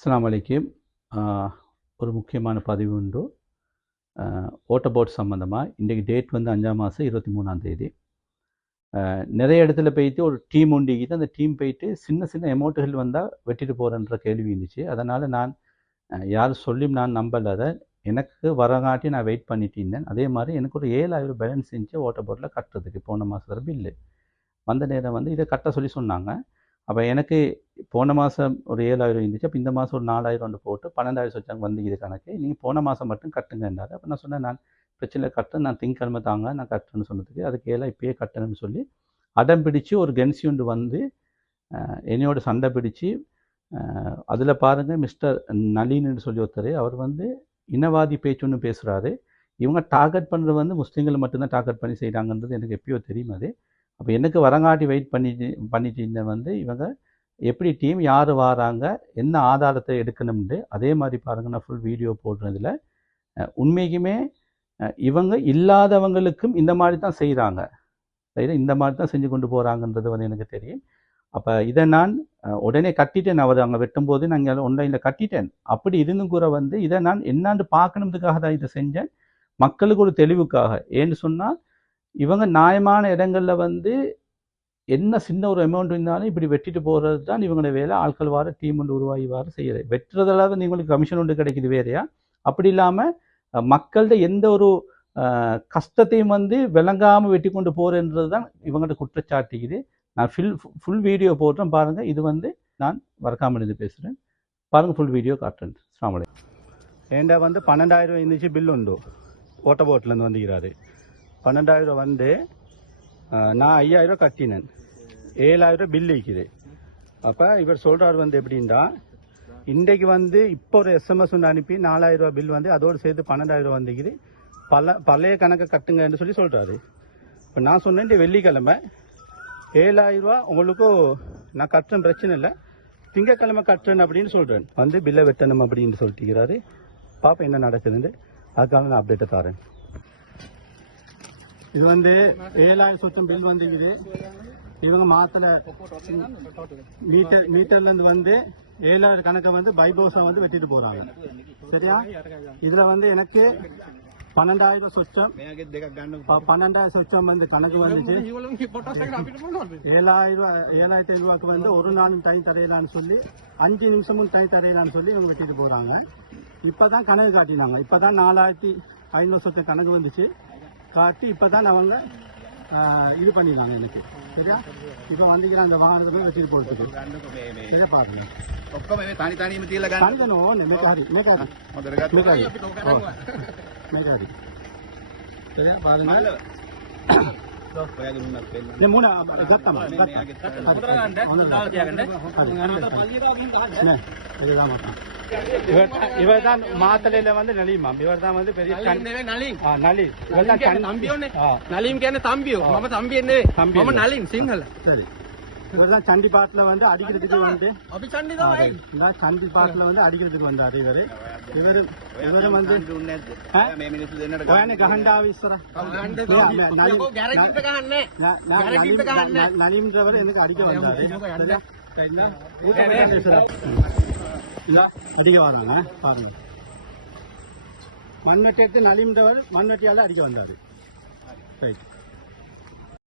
அஸ்லாம் வலைக்கும் ஒரு முக்கியமான பதிவு உண்டு ஓட்ட போட் சம்மந்தமாக இன்றைக்கு டேட் வந்து அஞ்சாம் மாதம் இருபத்தி மூணாம் தேதி. நிறைய இடத்துல போயிட்டு ஒரு டீம் உண்டிக்கிட்டு அந்த டீம் போயிட்டு சின்ன சின்ன அமௌண்ட்டுகள் வந்தால் வெட்டிட்டு போகிறன்ற கேள்வி இருந்துச்சு. அதனால் நான் யார் சொல்லியும் நான் நம்பலாத அதை. எனக்கு வரங்காட்டி நான் வெயிட் பண்ணிட்டு இருந்தேன். அதே மாதிரி எனக்கு ஒரு ஏழாயிரம் பேலன்ஸ் இருந்துச்சு ஓட்ட போட்டில் கட்டுறதுக்கு. போன மாதத்தில் பில்லு வந்த நேரம் வந்து இதை கட்ட சொல்லி சொன்னாங்க. அப்போ எனக்கு போன மாதம் ஒரு ஏழாயிரம் இருந்துச்சு. அப்போ இந்த மாதம் ஒரு நாலாயிரம் ஒன்று போட்டு பன்னெண்டாயிரம் வச்சாங்க வந்து இது கணக்கு. நீங்கள் போன மாதம் மட்டும் கட்டுங்கன்றாரு அப்போ நான் சொன்னேன் நான் பிரச்சனை கட்டுறேன் நான் திங்கக்கிழமை தாங்க நான் கட்டுறேன்னு சொன்னதுக்கு அதுக்கு ஏழா இப்பயே கட்டணும்னு சொல்லி அடம் பிடிச்சு ஒரு கென்சி ஒன்று வந்து என்னையோட சண்டை பிடிச்சு அதில் பாருங்கள் மிஸ்டர் நளின்னு சொல்லி ஒருத்தர் அவர் வந்து இனவாதி பேச்சு ஒன்று பேசுகிறாரு இவங்க டார்கெட் பண்ணுறது வந்து முஸ்லீம்களை மட்டும்தான் டார்கெட் பண்ணி செய்கிறாங்கன்றது எனக்கு எப்பயோ தெரியும் அது. அப்போ எனக்கு வரங்காட்டி வெயிட் பண்ணிட்டு பண்ணிட்டு இருந்த வந்து இவங்க எப்படி டீம் யார் வாராங்க என்ன ஆதாரத்தை எடுக்கணும்ட்டு அதே மாதிரி பாருங்கள் நான் ஃபுல் வீடியோ போடுறதில் உண்மைக்குமே இவங்க இல்லாதவங்களுக்கும் இந்த மாதிரி தான் செய்கிறாங்க சரி இந்த மாதிரி தான் செஞ்சு கொண்டு போகிறாங்கன்றது வந்து எனக்கு தெரியும். அப்போ இதை நான் உடனே கட்டிட்டேன். அவர் அங்கே வெட்டும்போது நான் இங்கே ஒன்லைனில் கட்டிட்டேன். அப்படி இருந்தும் கூட வந்து இதை நான் என்னான்னு பார்க்கணுன்றதுக்காக தான் இதை செஞ்சேன். மக்களுக்கு ஒரு தெளிவுக்காக. ஏன்னு சொன்னால் இவங்க நியாயமான இடங்களில் வந்து என்ன சின்ன ஒரு அமௌண்ட் இருந்தாலும் இப்படி வெட்டிட்டு போகிறது தான் இவங்களோட வேலை. ஆட்கள் வார டீம் ஒன்று உருவாகி வார செய்யறது. வந்து உங்களுக்கு கமிஷன் ஒன்று கிடைக்குது வேறையா? அப்படி இல்லாமல் மக்கள்கிட்ட எந்த ஒரு கஷ்டத்தையும் வந்து விளங்காமல் வெட்டி கொண்டு போகிறன்றது தான் இவங்கள்ட்ட குற்றச்சாட்டிக்குது நான் ஃபில் ஃபுல் வீடியோ போடுறேன் பாருங்கள் இது வந்து நான் வரக்காமல் இருந்து பேசுகிறேன் பாருங்கள் ஃபுல் வீடியோ காட்டுறேன். அஸ்ஸலாமு ஏண்டா வந்து பன்னெண்டாயிரம் இருந்துச்சு பில் உண்டு. ஓட்ட போட்டிலேருந்து வந்துக்கிறாரு பன்னெண்டாயிரம் வந்து நான் ஐயாயிரம் கட்டினேன். ஏழாயிரம் பில் இருக்குது. அப்போ இவர் சொல்கிறார் வந்து எப்படின்னா இன்றைக்கு வந்து இப்போ ஒரு எஸ்எம்எஸ் ஒன்று அனுப்பி நாலாயிரம் ரூபாய் பில் வந்து அதோடு சேர்த்து பன்னெண்டாயிரம் வந்துக்குது. பல பழைய கணக்கை கட்டுங்கன்னு சொல்லி சொல்கிறாரு இப்போ நான் சொன்னேன் இந்த வெள்ளிக்கிழமை ஏழாயிரம் ரூபா உங்களுக்கும் நான் கட்டுறேன் பிரச்சனை இல்லை. திங்கக்கிழமை கட்டுறேன் அப்படின்னு சொல்கிறேன் வந்து பில்லை வெட்டணும் அப்படின்னு சொல்லிட்டுக்கிறாரு பாப்பா என்ன நடக்குதுன்னு. அதுக்காக நான் அப்டேட்டை தரேன். இது வந்து ஏழாயிரம் சொச்சம் பில் வந்துக்குது இவங்க மாத்தல மீட்டர் மீட்டர்ல இருந்து வந்து ஏழாயிரம் கணக்கை வந்து பைபோஸா வந்து வெட்டிட்டு போறாங்க. சரியா? இதுல வந்து எனக்கு பன்னெண்டாயிரம் சொச்சம் பன்னெண்டாயிரம் சொச்சம் வந்து கணக்கு வந்துச்சு. ஏழாயிரம் ஏழாயிரத்தி ஐநூறு ரூபாய்க்கு வந்து ஒரு நாள் டைம் தரையலான்னு சொல்லி அஞ்சு நிமிஷமும் டைம் தரையலான்னு சொல்லி இவங்க வெட்டிட்டு போறாங்க. இப்பதான் கணக்கு காட்டினாங்க. இப்பதான் நாலாயிரத்தி ஐநூறு சொச்சம் கணக்கு வந்துச்சு. காட்டி இப்போ தான் நான் வந்து இது பண்ணிடலாம் எனக்கு சரியா? இப்போ வந்தீங்கன்னா அந்த வாகனத்தை போய் வச்சுட்டு போகிறதுக்கு சரியா பாருங்க. தனி தனி மேகாரி மேகாரி மேகாரி மேகாரி சரியா? பாருங்க. மேக்காரி மேக்காரி හොඳට ගත්තා. மேக்காரி ஓ, மேக்காரி சரியா பாருங்க ඔයාගේ මුන්නත් වෙන්න. இந்த மூணு கத்தமா இதுதான் மொத்தம் இவர் இவர் தான் மாத்தலையில வந்து நலிமா இவர் தான் வந்து பெரிய கண்- නලින් ஆ, நலி இவர் தான் கண்- තම්බියෝනේ ஆ, නලින් කියන තම්බියෝ මම තම්බියෙන්නේ තම්බිය මම නෙවෙයි. නලින් සිංහල சரி இவர் சண்டி பாட்டில் வந்து அடிக்கிறதுக்கு வந்து சண்டி பாட்டில் வந்து அடிக்கிறதுக்கு வந்தார் இவர். இவர் இவர் வந்து நலிம்ன்றவர் எனக்கு அடிக்க வந்தாரு. அடிக்க வராங்க பாருங்க. மண்ணட்டி எடுத்து நலிம்ன்றவர் மண்ணட்டியால அடிக்க வந்தாரு. ரைட்